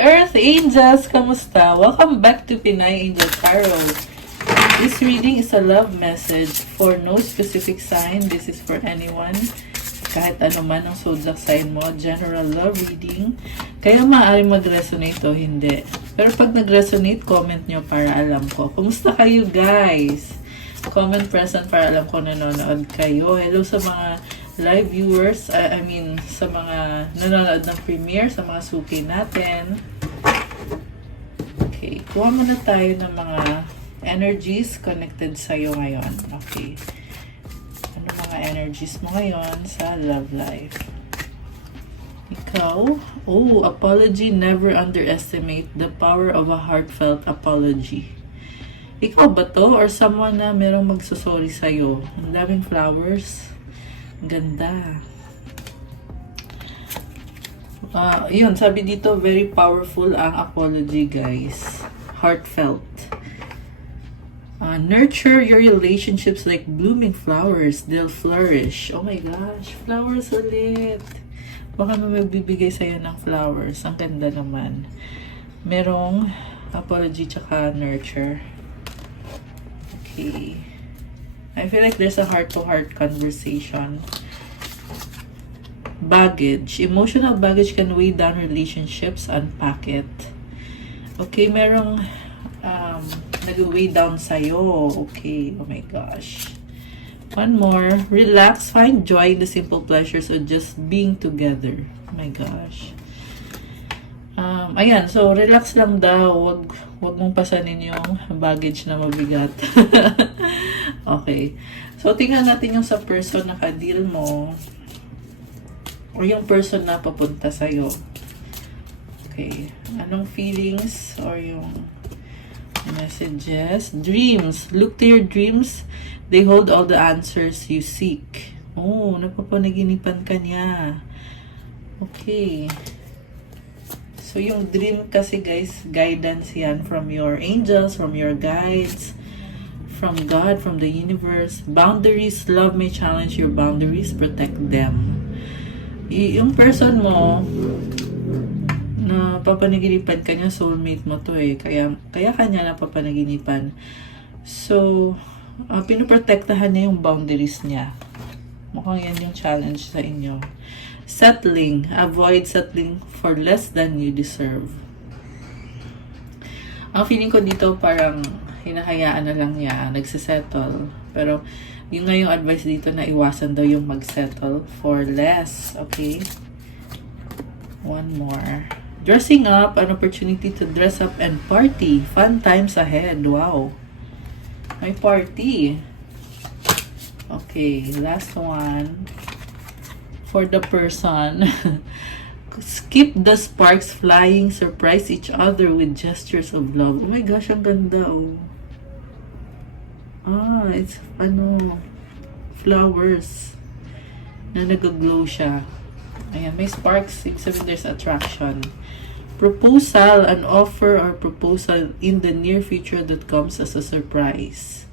Earth Angels! Kamusta? Welcome back to Pinay Angel Tarot. This reading is a love message for no specific sign. This is for anyone. Kahit ano man ang zodiac sign mo. General love reading. Kaya maaaring mag-resonate o hindi. Pero pag nag-resonate, comment nyo para alam ko. Kumusta kayo guys? Comment present para alam ko nanonood kayo. Hello sa mga live viewers, sa mga nanonood ng premiere, sa mga suki natin. Okay, kuha muna tayo ng mga energies connected sa'yo ngayon. Okay. Ano mga energies mo ngayon sa love life? Ikaw, apology, never underestimate the power of a heartfelt apology. Ikaw ba to? Or someone na merong magsasorry sa'yo? Ang daming flowers. Ganda. Yun, sabi dito, very powerful ang apology, guys. Heartfelt. Nurture your relationships like blooming flowers. They'll flourish. Oh my gosh, flowers ulit. Baka may magbibigay sa'yo ng flowers. Ang ganda naman. Merong apology tsaka nurture. Okay. I feel like there's a heart-to-heart conversation. Baggage. Emotional baggage can weigh down relationships. Unpack it. Okay, merong nag-weigh down sa'yo. Okay, oh my gosh. One more. Relax. Find joy in the simple pleasures of just being together. Oh my gosh. Ayan, so relax lang daw. Wag mong pasanin yung baggage na mabigat. Okay. So, tingnan natin yung sa person na ka-deal mo. O yung person na papunta sa'yo. Okay. Anong feelings or yung messages? Dreams. Look to your dreams. They hold all the answers you seek. Oh, napapanaginipan ka niya. Okay. So, yung dream kasi guys, guidance yan from your angels, from your guides, from God, from the universe. Boundaries, love may challenge your boundaries, protect them. Yung person mo, na papanaginipan ka niya, soulmate mo to eh. Kaya kanya napapanaginipan. So, pinoprotektahan niya yung boundaries niya. Mukhang yan yung challenge sa inyo. Settling. Avoid settling for less than you deserve. Ang feeling ko dito parang hinahayaan na lang niya, nagsisettle. Pero yung nga yung advice dito na iwasan daw yung magsettle for less. Okay? One more. Dressing up, an opportunity to dress up and party. Fun times ahead. Wow. May party. Okay, last one. For the person. Keep the sparks flying. Surprise each other with gestures of love. Oh my gosh, ang ganda oh. It's flowers na nag-glow siya. Ayan, may sparks. Ibig sabihin there's attraction. Proposal, an offer or proposal in the near future that comes as a surprise.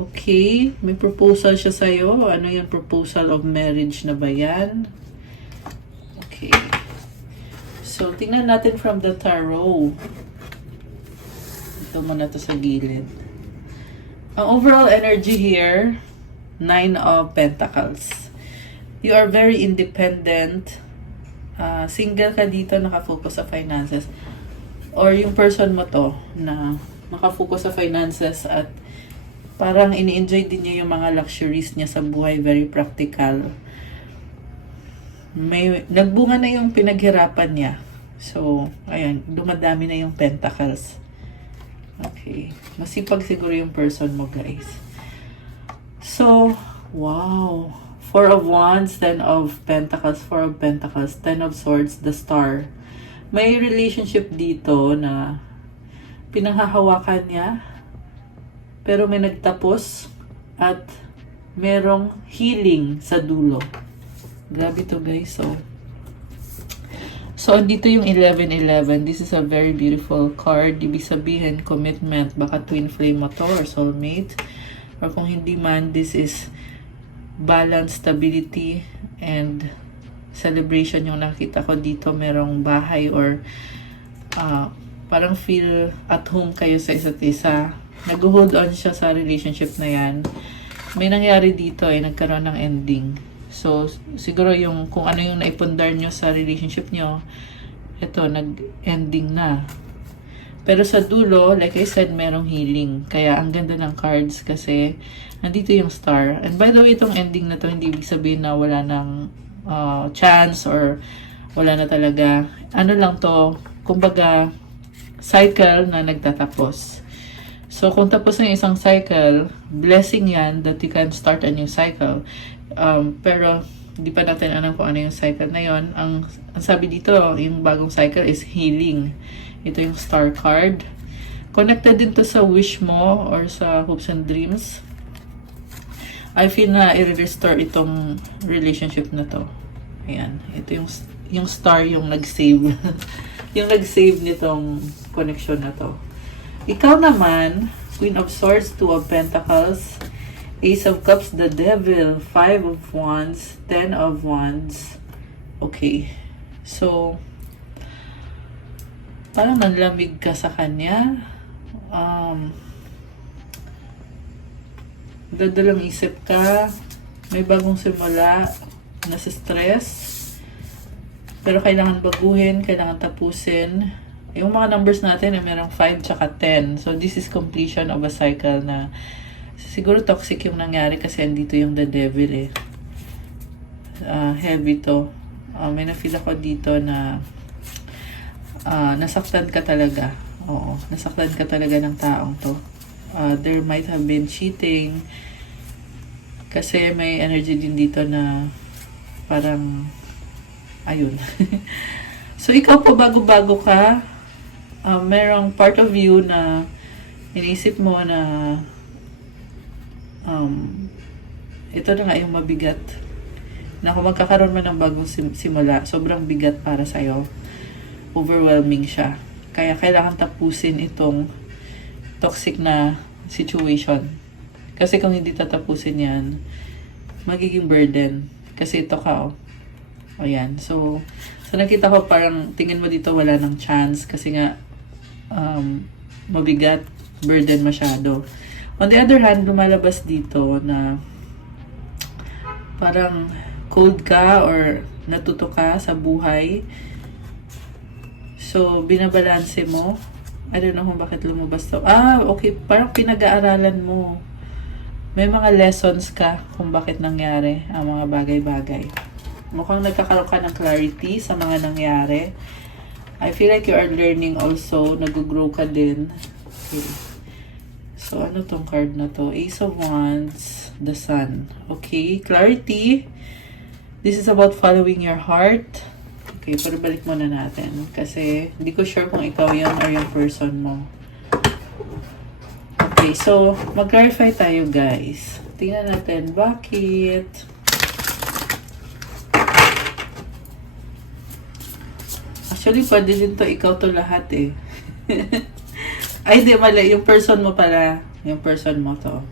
Okay, may proposal siya sa'yo. Ano yung proposal of marriage na ba yan? Okay. So, tingnan natin from the tarot. Ito muna to sa gilid. Ang overall energy here, 9 of Pentacles. You are very independent. Single ka dito, nakafocus sa finances. Or yung person mo to, na nakafocus sa finances at parang ini-enjoy din niya yung mga luxuries niya sa buhay. Very practical. Nagbunga na yung pinaghirapan niya. So, ayan, dumadami na yung pentacles. Okay. Masipag siguro yung person mo, guys. So, wow. 4 of Wands, 10 of Pentacles, 4 of Pentacles, 10 of Swords, the Star. May relationship dito na pinanghahawakan niya, pero may nagtapos at merong healing sa dulo. Grabe to guys, So, dito yung 11-11. This is a very beautiful card. Ibig sabihin, commitment. Baka twin flame mo to or soulmate. Or kung hindi man, this is balance, stability, and celebration yung nakita ko dito. Merong bahay or parang feel at home kayo sa isa't isa. Nag-hold on siya sa relationship na yan. May nangyari dito nagkaroon ng ending. So, siguro yung kung ano yung naipundar nyo sa relationship nyo, ito, nag-ending na. Pero sa dulo, like I said, merong healing. Kaya ang ganda ng cards kasi nandito yung star. And by the way, itong ending na to, hindi ibig sabihin na wala ng chance or wala na talaga. Ano lang to, kumbaga, cycle na nagtatapos. So, kung tapos na yung isang cycle, blessing yan that you can start a new cycle. Pero, hindi pa natin alam kung ano yung cycle na yon. Ang sabi dito, yung bagong cycle is healing. Ito yung star card. Connected din to sa wish mo or sa hopes and dreams. I feel na i-restore itong relationship na to. Ayan. Ito yung star yung nag-save. Yung nag-save nitong connection na to. Ikaw naman, Queen of Swords, Two of Pentacles, Ace of Cups, the Devil, Five of Wands, Ten of Wands. Okay. So, parang nanlamig ka sa kanya. Dadalang isip ka. May bagong simula. Nasa stress. Pero kailangan baguhin. Kailangan tapusin. Yung mga numbers natin ay merong 5 tsaka 10. So, this is completion of a cycle na siguro toxic yung nangyari kasi andito yung the devil heavy to. May na-feel ako dito na nasaktan ka talaga. Oo, nasaktan ka talaga ng taong to. There might have been cheating kasi may energy din dito na parang ayun. So, ikaw po bago-bago ka, merong part of you na iniisip mo na ito na nga yung mabigat na kung magkakaroon man ng bagong simula, sobrang bigat para sa'yo. Overwhelming siya. Kaya kailangan tapusin itong toxic na situation. Kasi kung hindi tatapusin yan, magiging burden. Kasi ito ka, Ayan. So nakita ko parang tingin mo dito wala ng chance kasi nga mabigat, burden masyado. On the other hand, lumalabas dito na parang cold ka or natuto ka sa buhay. So, binabalanse mo. I don't know kung bakit lumabas to. Okay. Parang pinag-aaralan mo. May mga lessons ka kung bakit nangyari ang mga bagay-bagay. Mukhang nagkakaroon ka ng clarity sa mga nangyari. I feel like you are learning also. Nag-grow ka din. Okay. So, ano tong card na to? Ace of Wands, the Sun. Okay, clarity. This is about following your heart. Okay, pero balik muna natin. Kasi, hindi ko sure kung ikaw yun or yung person mo. Okay, so, mag-clarify tayo, guys. Tingnan natin, bakit? Actually, pwede din to, ikaw to lahat eh. Ay, di, mali. Yung person mo pala. Yung person mo to.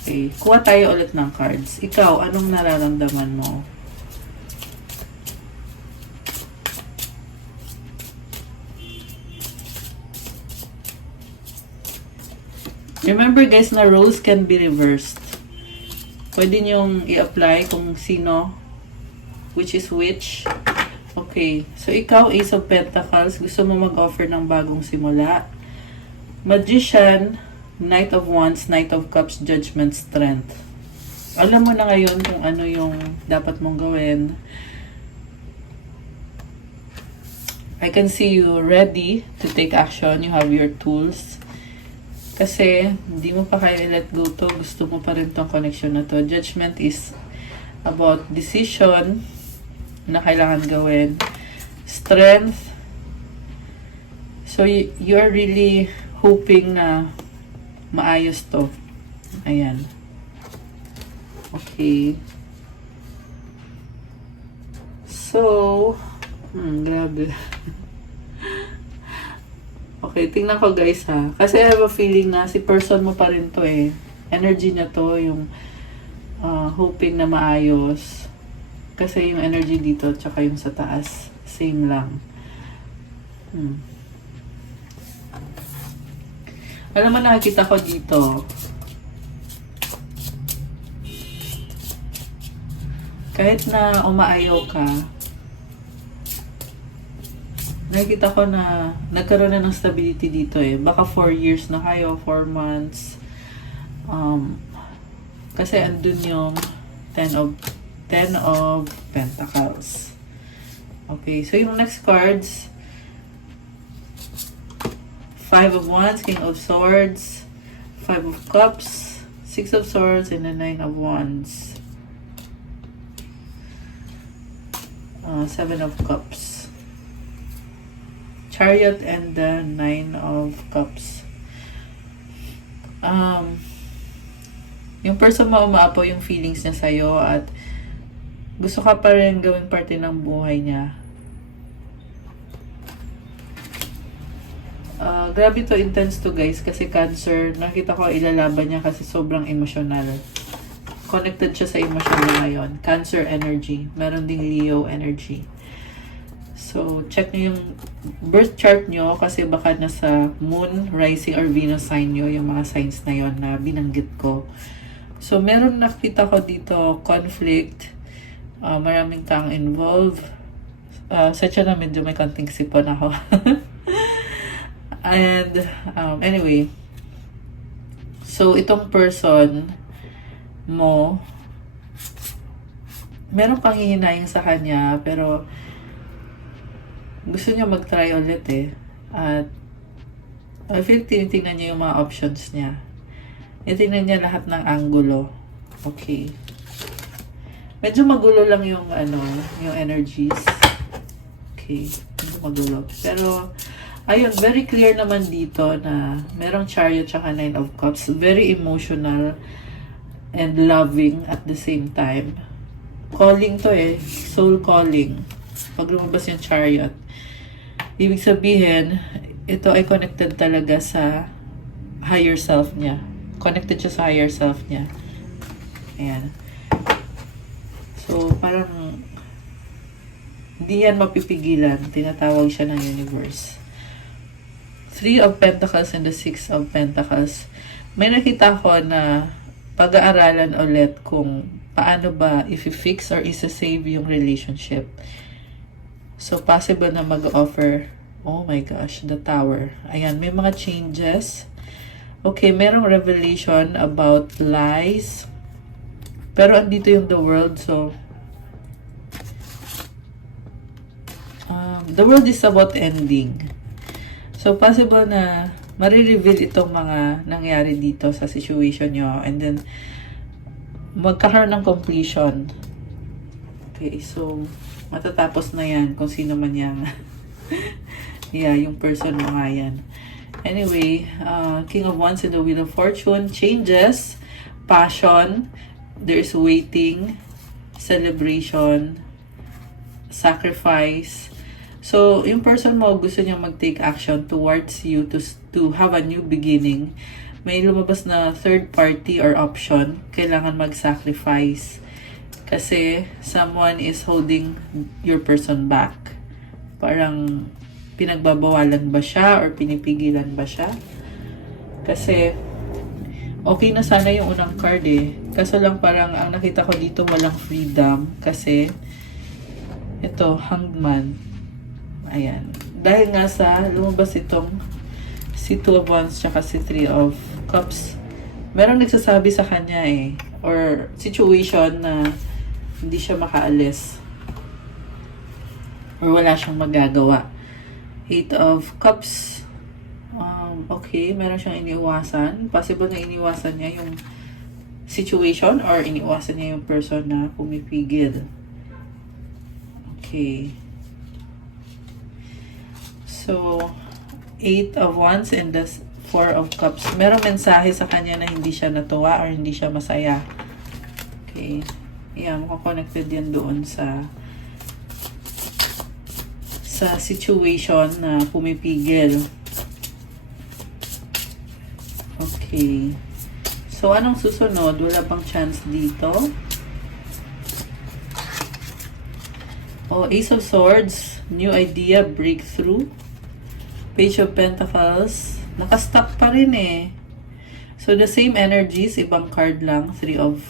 Okay. Kuha tayo ulit ng cards. Ikaw, anong nararamdaman mo? Remember guys na roles can be reversed. Pwede nyong i-apply kung sino, which is which. Okay. So, ikaw, Ace of Pentacles, gusto mo mag-offer ng bagong simula. Magician, Knight of Wands, Knight of Cups, Judgment, Strength. Alam mo na ngayon kung ano yung dapat mong gawin. I can see you ready to take action. You have your tools. Kasi, hindi mo pa kaya let go to. Gusto mo pa rin tong connection na to. Judgment is about decision na kailangan gawin. Strength. So, you are really hoping na maayos to. Ayan. Okay. So, grabe. Okay, tingnan ko guys ha. Kasi I have a feeling na si person mo pa rin to eh. Energy na to, yung hoping na maayos. Kasi yung energy dito, tsaka yung sa taas, same lang. Alam mo, nakikita ko dito, kahit na umaayaw ka, nakikita ko na nagkaroon na ng stability dito eh. Baka 4 years na kayo, 4 months. Kasi andun yung 10 of Pentacles. Okay, so yung next cards, 5 of Wands, King of Swords, 5 of Cups, 6 of Swords, and the 9 of Wands. 7 of Cups. Chariot and the 9 of Cups. Yung person mo umaapo yung feelings niya sa'yo at gusto ka pa rin gawing parte ng buhay niya. Grabe to, intense to guys, kasi Cancer, nakita ko ilalaban niya kasi sobrang emotional. Connected siya sa emotion niya ngayon. Cancer energy. Meron ding Leo energy. So, check niyo yung birth chart nyo kasi baka nasa Moon, Rising, or Venus sign nyo, yung mga signs na yon na binanggit ko. So, meron nakita ko dito, conflict, maraming taong involved. Sadya na medyo may konting sipon ako. And, anyway, so, itong person mo, meron kang hihinayang sa kanya, pero gusto niya mag-try ulit eh. At I feel tinitingnan niya yung mga options niya. Tinitingnan niya lahat ng angulo. Okay. Medyo magulo lang yung yung energies. Okay. Medyo magulo. Pero ayun, very clear naman dito na merong Chariot tsaka 9 of Cups. Very emotional and loving at the same time. Calling to eh. Soul calling. Pag lumabas yung Chariot, ibig sabihin, ito ay connected talaga sa higher self niya. Connected siya sa higher self niya. Ayan. So, parang hindi yan mapipigilan. Tinatawag siya ng universe. 3 of Pentacles and the 6 of Pentacles. May nakita ko na pag-aaralan ulit kung paano ba i-fix or isa-save yung relationship. So, possible na mag-offer. Oh my gosh, the Tower. Ayan, may mga changes. Okay, merong revelation about lies. Pero andito yung the world. So, the world is about ending. So, possible na marireveal itong mga nangyari dito sa situation nyo. And then, magkakaroon ng completion. Okay, so, matatapos na yan kung sino man yan. Yeah, yung person mo nga yan. Anyway, King of Wands and the Wheel of Fortune. Changes, passion, there's waiting, celebration, sacrifice. So, yung person mo gusto niya mag-take action towards you to have a new beginning. May lumabas na third party or option. Kailangan mag-sacrifice. Kasi someone is holding your person back. Parang pinagbabawalan ba siya or pinipigilan ba siya? Kasi okay na sana yung unang card eh. Kaso lang parang ang nakita ko dito walang freedom. Kasi ito, Hangman. Ayan. Dahil nga sa lumabas itong si 2 of Wands tsaka si 3 of Cups, meron nagsasabi sa kanya eh. Or situation na hindi siya makaalis. Or wala siyang magagawa. 8 of Cups. Okay, meron siyang iniwasan. Possible na iniwasan niya yung situation or iniwasan niya yung person na pumipigil. Okay. So, 8 of Wands and the 4 of Cups. Merong mensahe sa kanya na hindi siya natuwa or hindi siya masaya. Okay. Yeah, connected yan doon sa situation na pumipigil. Okay. So, anong susunod? Wala pang chance dito. Oh, Ace of Swords. New idea, breakthrough. Page of Pentacles. Nakastock pa rin eh. So, the same energies, ibang card lang. Three of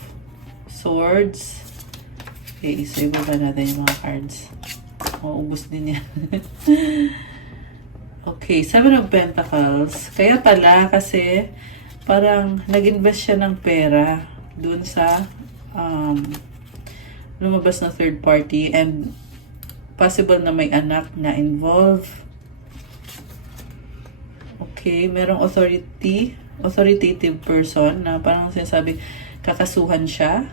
Swords. Okay, so ibaba natin yung mga cards. Ubus din yan. Okay, Seven of Pentacles. Kaya pala, kasi parang nag-invest siya ng pera dun sa lumabas na third party and possible na may anak na involved. Okay, merong authoritative person na parang sinasabi kakasuhan siya.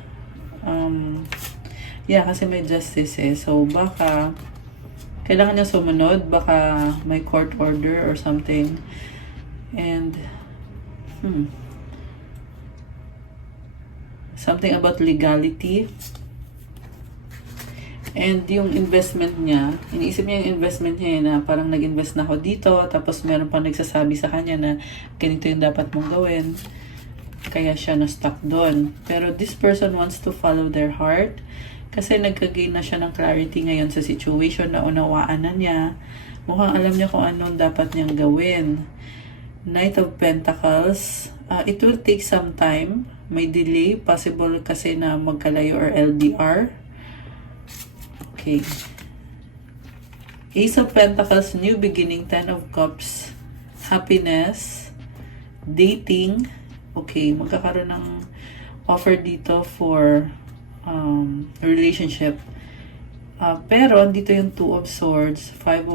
Kasi may justice eh. So, baka kailangan niya sumunod. Baka may court order or something. And, something about legality. And yung investment niya, iniisip niya yung investment niya na parang nag-invest na ako dito, tapos meron pa nagsasabi sa kanya na ganito yung dapat mong gawin. Kaya siya na-stuck doon. Pero this person wants to follow their heart kasi nagka-gain na siya ng clarity ngayon sa situation na unawaan na niya. Mukhang alam niya kung anong dapat niyang gawin. Knight of Pentacles. It will take some time. May delay. Possible kasi na magkalayo or LDR. Okay. Ace of Pentacles, new beginning. Ten of Cups, happiness, dating. Okay, magkakaroon ng offer dito for relationship. Pero, dito yung Two of Swords, Five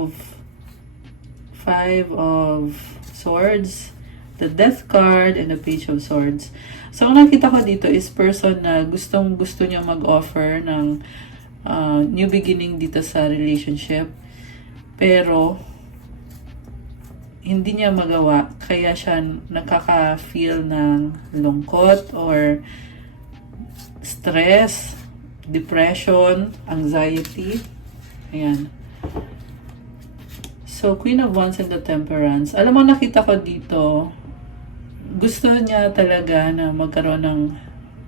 of Swords, the Death card, and the Page of Swords. So, ang nakita ko dito is person na gusto niya mag-offer ng new beginning dito sa relationship. Pero, hindi niya magawa. Kaya siya nakaka-feel ng lungkot or stress, depression, anxiety. Ayan. So, Queen of Wands and the Temperance. Alam mo, nakita ko dito, gusto niya talaga na magkaroon ng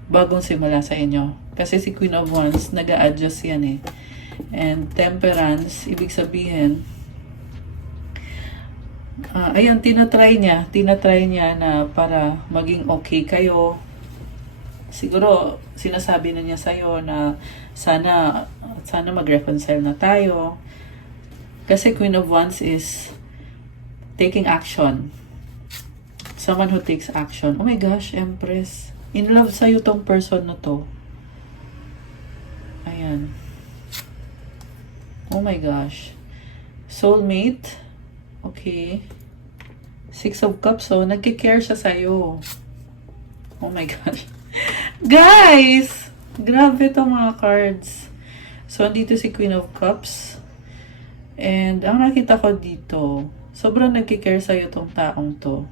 bagong simula sa inyo. Kasi si Queen of Wands, nag-a-adjust yan eh. And Temperance, ibig sabihin, ayan, tinatry niya na para maging okay kayo. Siguro, sinasabi na niya sa'yo na sana mag-reconcile na tayo. Kasi Queen of Wands is taking action. Someone who takes action. Oh my gosh, Empress. In love sa'yo tong person na to. Ayan. Oh my gosh. Soulmate. Okay. Six of Cups. So, nagkikare siya sa'yo. Oh my gosh. Guys! Grabe itong mga cards. So, andito si Queen of Cups. And, ang nakita ko dito, sobrang nagkikare sa'yo tong taong to.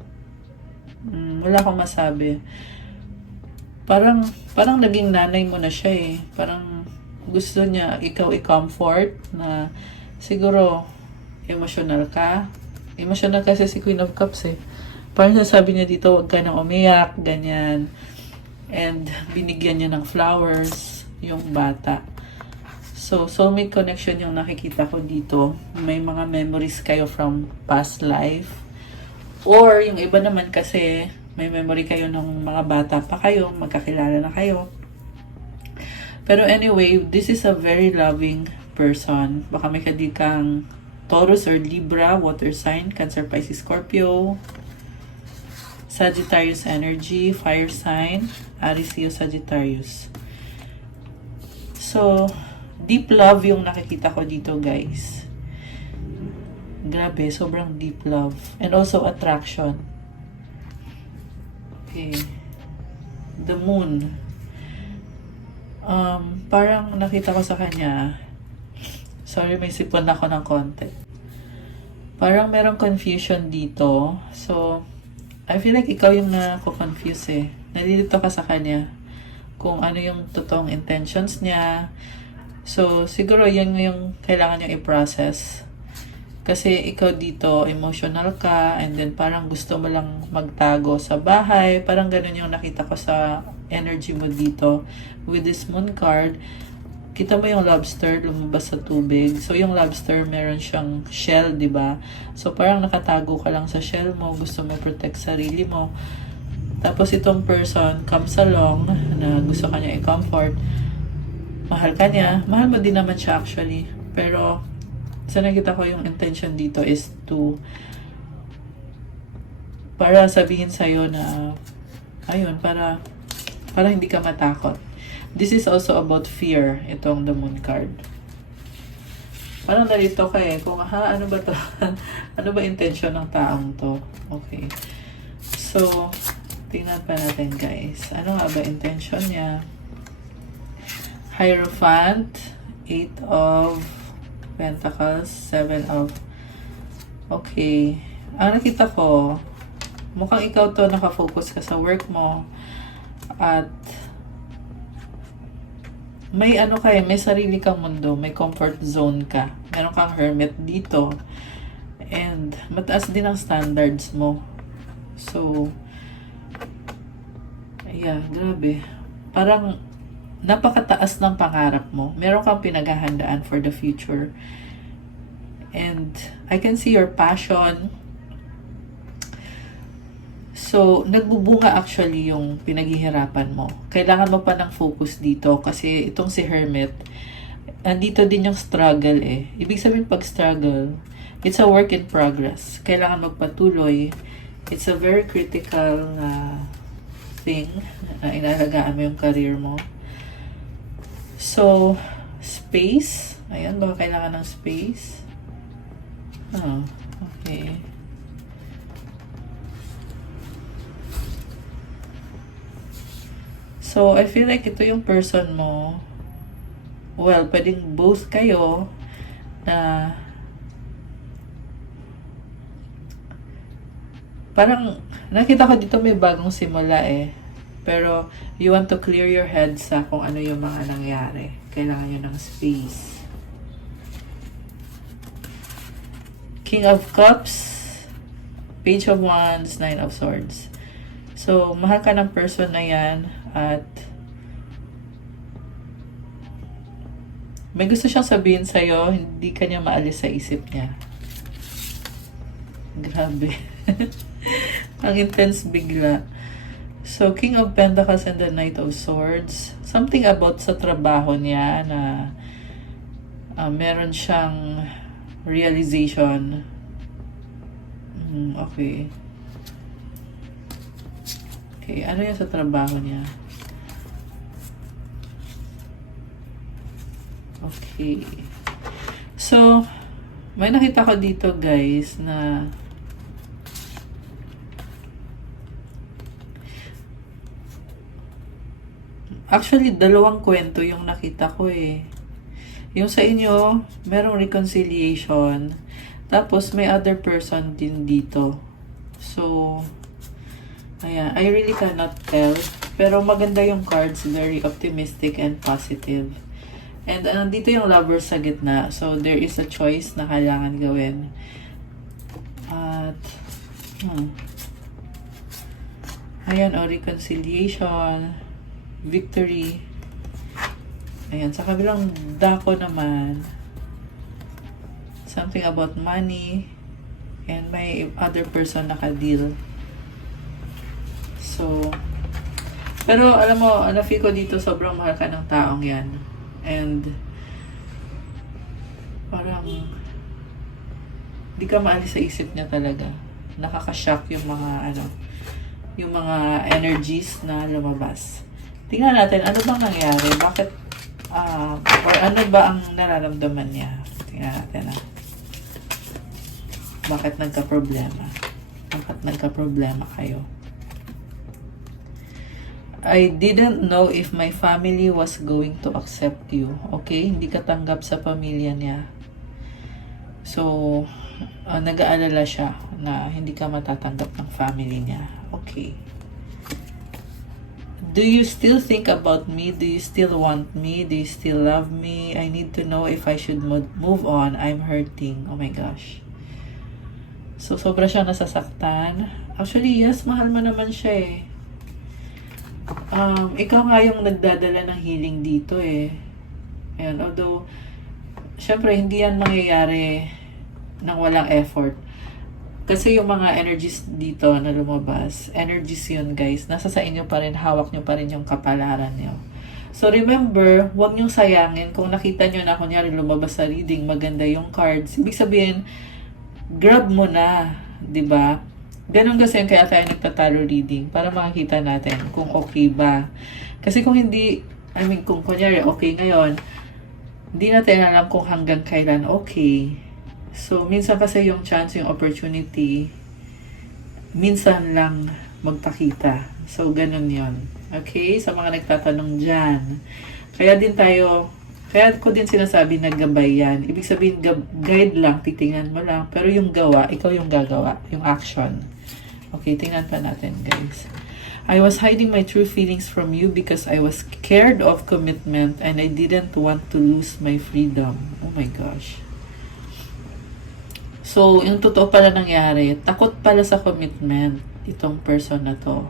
Wala akong masabi. Parang naging nanay mo na siya eh. Parang gusto niya ikaw i-comfort na siguro emotional ka. Emotional kasi si Queen of Cups eh. Parang sabi niya dito, huwag ka nang umiyak, ganyan. And binigyan niya ng flowers yung bata. So, soulmate connection yung nakikita ko dito. May mga memories kayo from past life. Or yung iba naman kasi may memory kayo ng mga bata pa kayo, magkakilala na kayo. Pero anyway, this is a very loving person. Baka may kadikang Taurus or Libra, water sign, Cancer, Pisces, Scorpio, Sagittarius energy, fire sign, Aries, Leo, Sagittarius. So, deep love yung nakikita ko dito, guys. Grabe, sobrang deep love. And also attraction. Okay. The moon. Parang nakita ko sa kanya, sorry, may sipon ako ng konti. Parang merong confusion dito. So, I feel like ikaw yung nako-confuse eh. Nalilito ka sa kanya kung ano yung totoong intentions niya. So, siguro yan yung kailangan niyang i-process. Kasi ikaw dito, emotional ka, and then parang gusto mo lang magtago sa bahay. Parang ganun yung nakita ko sa energy mo dito. With this moon card, kita mo yung lobster lumabas sa tubig. So, yung lobster, meron siyang shell, di ba? So, parang nakatago ka lang sa shell mo. Gusto mo protect sarili mo. Tapos, itong person comes along na gusto ka niya i-comfort. Mahal ka niya. Mahal mo din naman siya actually. Pero, sa nakita ko yung intention dito is to para sabihin sa'yo na ayun, para hindi ka matakot. This is also about fear, itong the moon card. Parang nalito ka eh, kung ano ba to? Ano ba intention ng taong to? Okay. So, tingnan pa natin guys. Ano nga ba intention niya? Hierophant, 8 of Pentacles, 7 of... Okay. Ang nakita ko, mukhang ikaw to nakafocus ka sa work mo. At may ano ka eh, may sarili kang mundo, may comfort zone ka. Meron kang hermit dito. And mataas din ang standards mo. So, yeah, grabe. Parang napakataas ng pangarap mo. Meron kang pinaghahandaan for the future. And I can see your passion. So, nagbubunga actually yung pinaghihirapan mo. Kailangan mo pa ng focus dito kasi itong si Hermit, andito din yung struggle eh. Ibig sabihin pag struggle, it's a work in progress. Kailangan magpatuloy. It's a very critical thing na inaalagaan mo yung career mo. So, space. Ayan, baka kailangan ng space. Oh, okay. So, I feel like ito yung person mo. Well, pwedeng both kayo na parang nakita ko dito may bagong simula eh. Pero you want to clear your head sa kung ano yung mga nangyari. Kailangan nyo ng space. King of Cups, Page of Wands, Nine of Swords. So, mahal ka ng person na yan at may gusto siyang sabihin sa'yo, hindi ka niya maalis sa isip niya. Grabe. Ang intense bigla. So, King of Pentacles and the Knight of Swords. Something about sa trabaho niya na meron siyang realization. Okay. Okay, ano yan sa trabaho niya? Okay. So, may nakita ko dito guys na actually dalawang kwento yung nakita ko eh. Yung sa inyo, merong reconciliation. Tapos may other person din dito. So, ayan, I really cannot tell. Pero maganda yung cards, very optimistic and positive. And nandito yung lover sa gitna. So, there is a choice na kailangan gawin. At, ayan, reconciliation, victory. Ayan, sa kabilang dako naman, something about money, and may other person naka-deal. So, pero alam mo, na-feel ko dito sobrang mahal ka ng taong yan. And parang di ka maalis sa isip niya talaga. Nakaka-shock yung mga yung mga energies na lumabas. Tingnan natin ano bang nangyari, bakit or ano ba ang nararamdaman niya. Tingnan natin bakit nagka-problema. Bakit nagka-problema kayo. I didn't know if my family was going to accept you. Okay? Hindi ka tanggap sa pamilya niya. So, nag-aalala siya na hindi ka matatanggap ng family niya. Okay. Do you still think about me? Do you still want me? Do you still love me? I need to know if I should move on. I'm hurting. Oh my gosh. So, sobra siyang nasasaktan. Actually, yes, mahal mo naman siya eh. Ikaw nga yung nagdadala ng healing dito eh. Ayan, although, syempre, hindi yan mangyayari nang walang effort. Kasi yung mga energies dito na lumabas, energies yun guys, nasa sa inyo pa rin, hawak nyo pa rin yung kapalaran nyo. So remember, huwag nyo sayangin kung nakita nyo na kunyari lumabas sa reading, maganda yung cards. Ibig sabihin, grab mo na, 'di ba? Ganun kasi yung kaya tayo nagtataro reading para makikita natin kung okay ba. Kasi kung hindi, kung kunyari okay ngayon, hindi natin alam kung hanggang kailan okay. So, minsan kasi yung chance, yung opportunity, minsan lang magpakita. So, ganun yon. Okay? Sa mga nagtatanong dyan. Kaya ko din sinasabi na gabay yan. Ibig sabihin, guide lang, titingnan mo lang. Pero yung gawa, ikaw yung gagawa. Yung action. Okay, tingnan pa natin, guys. I was hiding my true feelings from you because I was scared of commitment and I didn't want to lose my freedom. Oh my gosh. So, yung totoo pala nangyari, takot pala sa commitment itong person na to.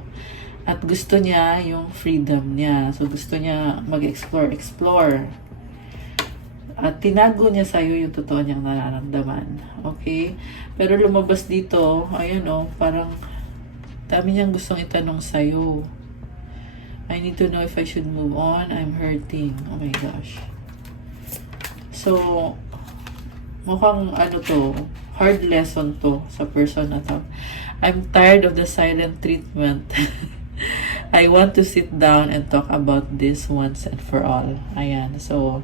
At gusto niya yung freedom niya. So, gusto niya mag-explore. At tinago niya sa'yo yung totoo niyang nararamdaman. Okay? Pero lumabas dito, ayun parang dami niyang gustong itanong sa'yo. I need to know if I should move on. I'm hurting. Oh my gosh. So, mukhang hard lesson to sa person na to. I'm tired of the silent treatment. I want to sit down and talk about this once and for all. Ayan. So,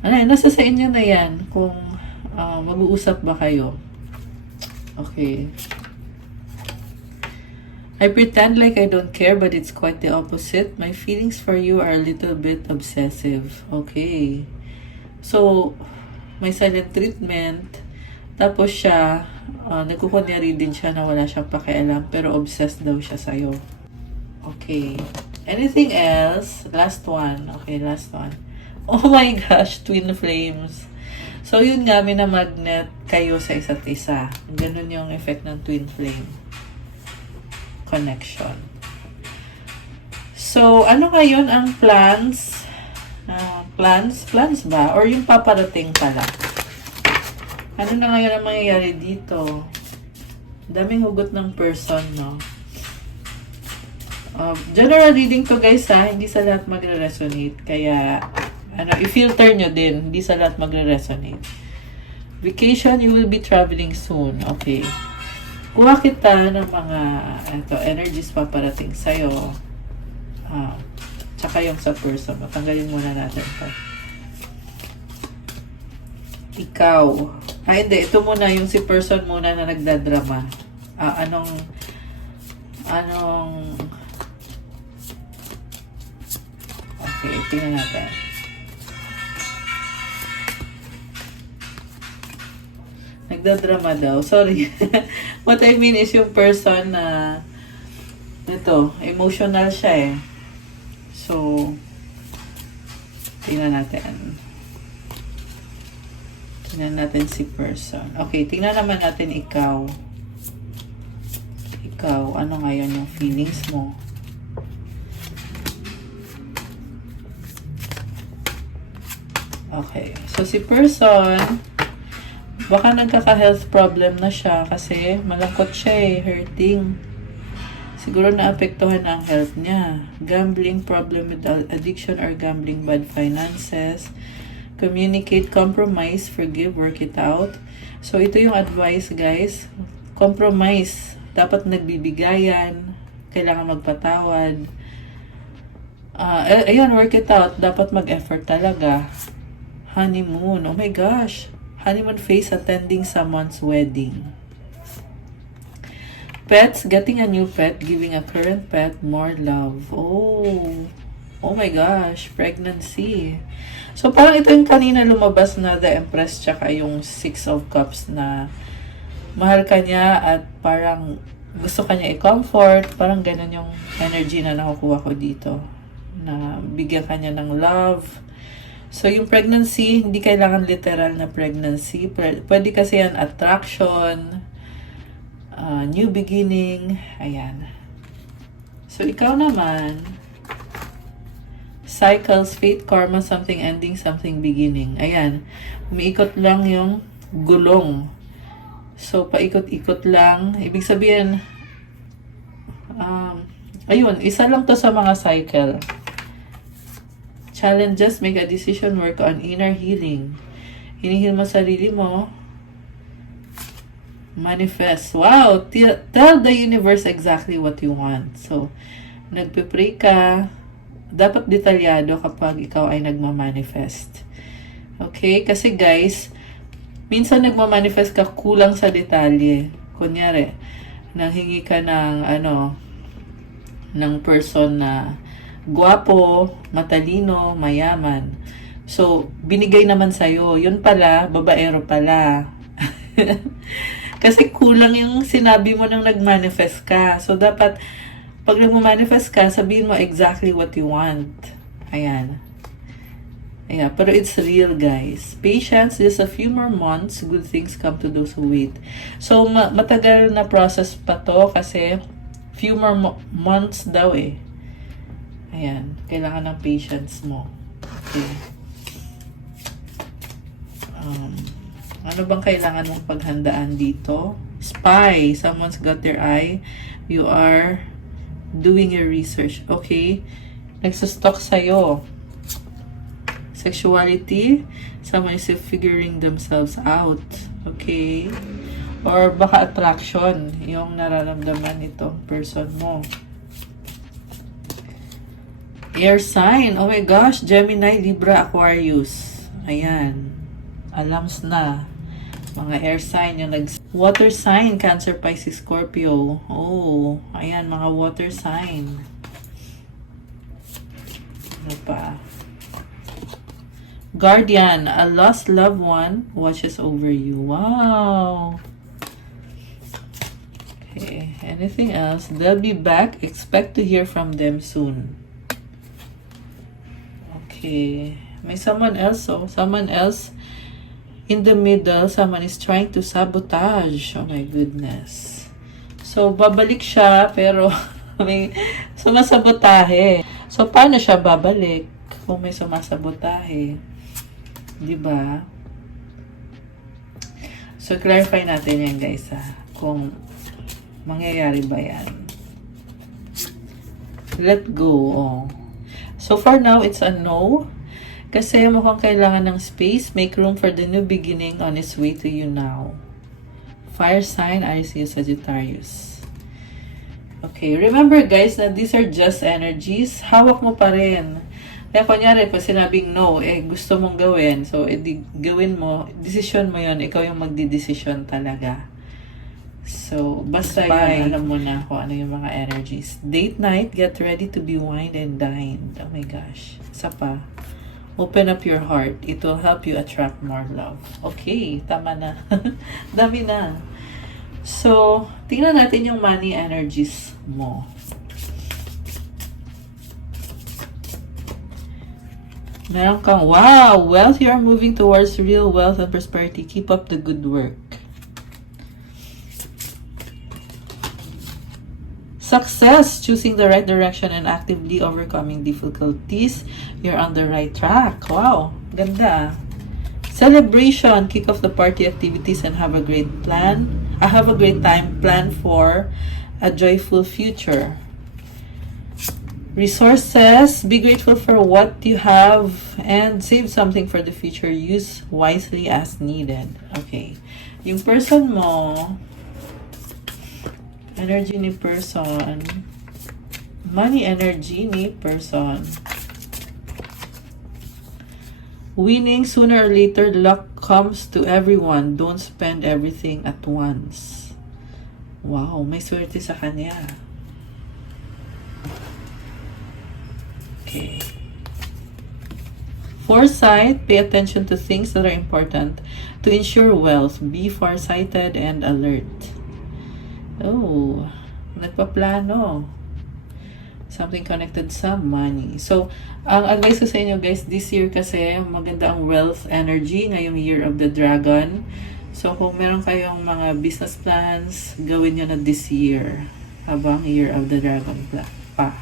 nasa sa inyo na yan kung mag-uusap ba kayo. Okay. I pretend like I don't care, but it's quite the opposite. My feelings for you are a little bit obsessive. Okay. So, may silent treatment. Tapos siya, nagkukunyari din siya na wala siyang pakialam, pero obsessed daw siya sa'yo. Okay. Anything else? Last one. Okay, last one. Oh my gosh, twin flames. So, yun nga, magnet kayo sa isa't isa. Ganun yung effect ng twin flame connection. So, ano ngayon ang plans? Plans ba? Or yung paparating pala? Ano na ngayon ang mangyayari dito? Daming hugot ng person, no? General reading to guys, ha? Hindi sa lahat magre-resonate. Kaya, i-filter nyo din. Hindi sa lahat magre-resonate. Vacation, you will be traveling soon. Okay. Kuha kita ng mga energies paparating sa'yo. Tsaka yung sa person. Matanggalin muna natin ito. Ikaw. Hindi. Ito muna, yung si person muna na nagdadrama. Okay, tingnan natin. Nagdadrama daw. Sorry. What I mean is yung person na emotional siya eh. So, tingnan natin. Tingnan natin si person. Okay, tingnan naman natin ikaw. Ikaw, ano ngayon yung feelings mo? Okay, so si person, baka nagkaka-health problem na siya kasi malungkot siya eh, hurting. Siguro naapektuhan ang health niya. Gambling, problem with addiction or gambling, bad finances. Communicate, compromise, forgive, work it out. So, ito yung advice, guys. Compromise. Dapat nagbibigayan. Kailangan magpatawad. Ayun, work it out. Dapat mag-effort talaga. Honeymoon. Oh my gosh. Honeymoon phase, attending someone's wedding. Pets, getting a new pet, giving a current pet more love. Oh my gosh, pregnancy. So, parang ito yung kanina lumabas na The Empress tsaka yung Six of Cups na mahal ka niya at parang gusto ka niya i-comfort. Parang ganun yung energy na nakukuha ko dito. Na bigyan ka niya ng love. So, yung pregnancy, hindi kailangan literal na pregnancy. Pwede kasi yan attraction, new beginning. Ayan. So, ikaw naman, Cycles, fate, karma, something ending, something beginning. Ayan. Umiikot lang yung gulong. So, paikot-ikot lang. Ibig sabihin, ayun, isa lang to sa mga cycle. Challenges, make a decision, work on inner healing. Hinihil mo sarili mo. Manifest. Wow! Tell the universe exactly what you want. So, nagpe-pray ka. Dapat detalyado kapag ikaw ay nagmamanifest. Okay? Kasi guys, minsan nagmamanifest ka kulang sa detalye. Kunyari, nanghingi ka ng person na gwapo, matalino, mayaman. So, binigay naman sa'yo. Yun pala, babaero pala. Kasi kulang yung sinabi mo nang nag-manifest ka. So, dapat, pag nag-manifest ka, sabihin mo exactly what you want. Ayan. Ayan. Pero it's real, guys. Patience, just a few more months, good things come to those who wait. So, matagal na process pa to kasi few more months daw eh. Ayan. Kailangan ng patience mo. Okay. Ano bang kailangan mong paghandaan dito? Spy. Someone's got their eye. You are doing your research. Okay? Nagsustalk sa'yo. Sexuality. Someone is figuring themselves out. Okay? Or baka attraction. Yung nararamdaman nitong person mo. Air sign. Oh my gosh. Gemini, Libra, Aquarius. Ayan. Alams na. Mga air sign yung water sign, Cancer, Pisces, Scorpio. Oh, ayan, mga water sign. Ano pa? Guardian, a lost loved one watches over you. Wow. Okay, anything else? They'll be back. Expect to hear from them soon. Okay. May someone else, oh. Someone else in the middle, someone is trying to sabotage. Oh my goodness. So, babalik siya, pero may sumasabotahe. So, paano siya babalik kung may sumasabotahe? Diba? So, clarify natin yan, guys, ha? Kung mangyayari ba yan. Let go, oh. So, for now, it's a no. Kasi mukhang kailangan ng space, make room for the new beginning on its way to you now. Fire sign, Aries, Sagittarius. Okay, remember guys na these are just energies. Hawak mo pa rin. Kaya kunyari, kung sinabing no, gusto mong gawin. So, gawin mo, decision mo yon, ikaw yung magdi-decision talaga. So, basta yun, alam mo na kung ano yung mga energies. Date night, get ready to be wined and dined. Oh my gosh. Isa pa. Open up your heart. It will help you attract more love. Okay, tama na. Dami na. So, tingnan natin yung money energies mo. Meron kang, wow, wealth. You are moving towards real wealth and prosperity. Keep up the good work. Success, choosing the right direction and actively overcoming difficulties. You're on the right track. Wow, ganda. Celebration, kick off the party activities and have a great plan. Have a great time. Plan for a joyful future. Resources, be grateful for what you have and save something for the future. Use wisely as needed. Okay. Yung person mo, energy ni person. Money energy ni person. Winning, sooner or later, luck comes to everyone. Don't spend everything at once. Wow, may swerte sa kanya. Okay. Foresight, pay attention to things that are important to ensure wealth. Be farsighted and alert. Oh, nagpaplano. Something connected sa money. So, ang advice ko sa inyo guys, this year kasi maganda ang wealth energy ngayong year of the dragon. So, kung meron kayong mga business plans, gawin nyo na this year habang year of the dragon pa.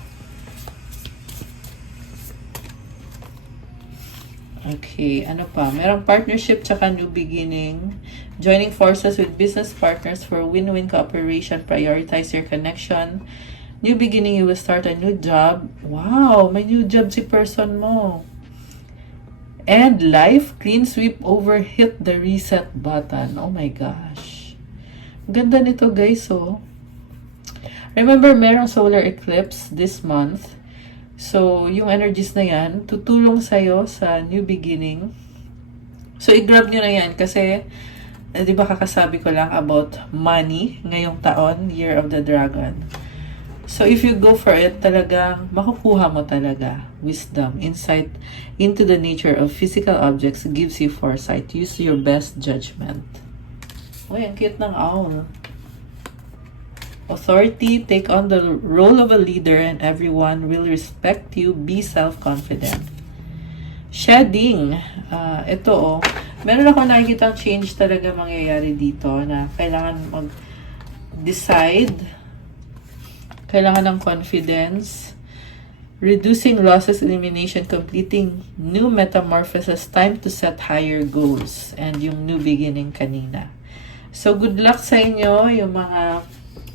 Okay, ano pa? Merong partnership tsaka new beginning. Joining forces with business partners for win-win cooperation. Prioritize your connection. New beginning, you will start a new job. Wow, may new job si person mo. And life, clean sweep over, hit the reset button. Oh my gosh. Ganda nito guys, oh. Remember, merong solar eclipse this month. So, yung energies na yan, tutulong sa'yo sa new beginning. So, i-grab nyo na yan kasi, di ba kakasabi ko lang about money ngayong taon, Year of the Dragon. So, if you go for it, talagang makukuha mo talaga wisdom, insight into the nature of physical objects gives you foresight. Use your best judgment. Uy, ang cute ng owl. Authority, take on the role of a leader and everyone will respect you. Be self-confident. Shedding. Ito meron ako nakikita change talaga mangyayari dito na kailangan mag-decide. Kailangan ng confidence. Reducing losses, elimination, completing new metamorphosis. Time to set higher goals. And yung new beginning kanina. So, good luck sa inyo, yung mga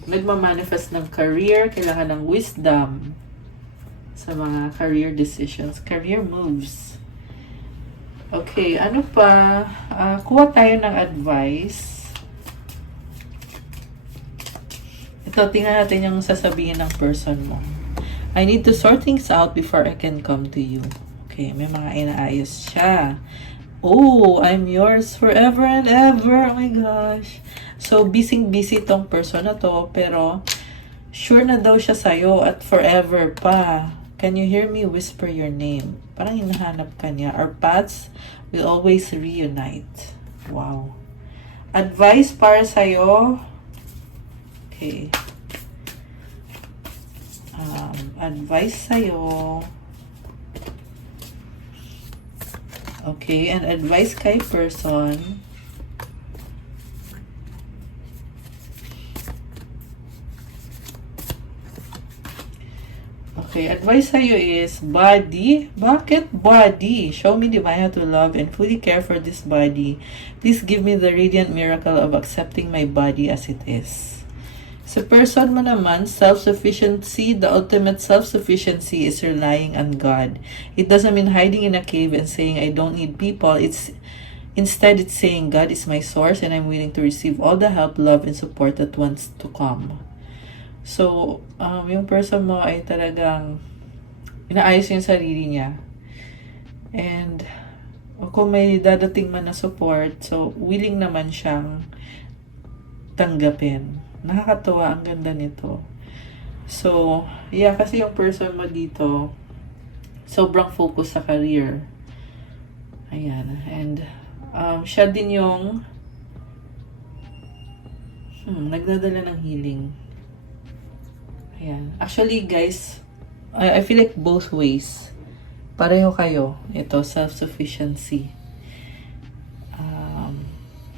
nagmamanifest ng career, kailangan ng wisdom sa mga career decisions, career moves. Okay, ano pa? Kuha tayo ng advice. Ito, tingnan natin yung sasabihin ng person mo. I need to sort things out before I can come to you. Okay, may mga inaayos siya. Oh, I'm yours forever and ever. Oh my gosh. So, busy tong person na to, pero sure na daw siya sa'yo at forever pa. Can you hear me whisper your name? Parang hinahanap ka niya. Our paths will always reunite. Wow. Advice para sa'yo. Okay. Advice sa'yo. Okay, and advice kay person. Okay, advice sa'yo is, body. Bakit body? Show me divine how to love and fully care for this body. Please give me the radiant miracle of accepting my body as it is. Sa person mo naman, self-sufficiency, the ultimate self-sufficiency is relying on God. It doesn't mean hiding in a cave and saying, I don't need people. Instead, it's saying, God is my source and I'm willing to receive all the help, love, and support that wants to come. So, yung person mo ay talagang inaayos yung sarili niya. And, kung may dadating man na support, so, willing naman siyang tanggapin. Nakakatuwa, ang ganda nito. So, yeah, kasi yung person mo dito, sobrang focus sa career. Ayan. And, siya din yung nagdadala ng healing. Ayan. Actually, guys, I feel like both ways. Pareho kayo. Ito, self-sufficiency.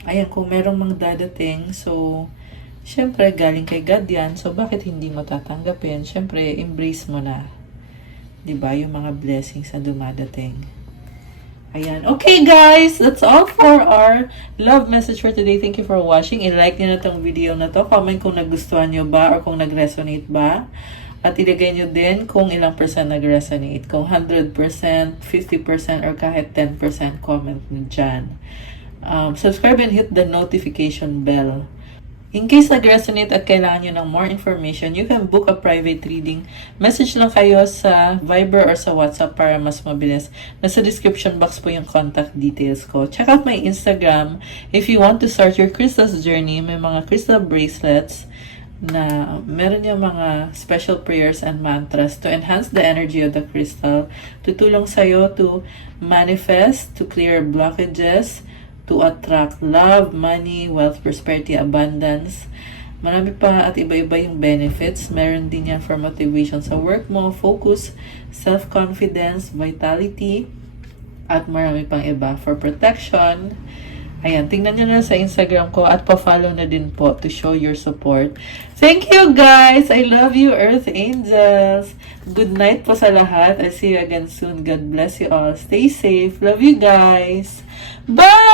Ayan, kung merong mga dadating, so, syempre, galing kay God yan. So, bakit hindi mo tatanggapin? Syempre, embrace mo na. Diba? Yung mga blessings na dumadating. Ayan. Okay, guys. That's all for our love message for today. Thank you for watching. I-like nyo na tong video na to. Comment kung nagustuhan nyo ba or kung nag-resonate ba. At ilagay nyo din kung ilang percent nag-resonate. Kung 100%, 50%, or kahit 10% comment nyo dyan. Subscribe and hit the notification bell. In case nag-resonate at kailangan nyo ng more information, you can book a private reading. Message lang kayo sa Viber or sa WhatsApp para mas mabilis. Nasa description box po yung contact details ko. Check out my Instagram. If you want to start your crystals journey, may mga crystal bracelets na meron yung mga special prayers and mantras to enhance the energy of the crystal. Tutulong sa'yo to manifest, to clear blockages, to attract love, money, wealth, prosperity, abundance. Marami pa at iba-iba yung benefits. Meron din yan for motivation sa work mo, focus, self-confidence, vitality, at marami pang iba for protection. Ayan, tingnan nyo na sa Instagram ko at pa-follow na din po to show your support. Thank you guys! I love you, Earth Angels! Good night po sa lahat. I'll see you again soon. God bless you all. Stay safe. Love you guys. Bye!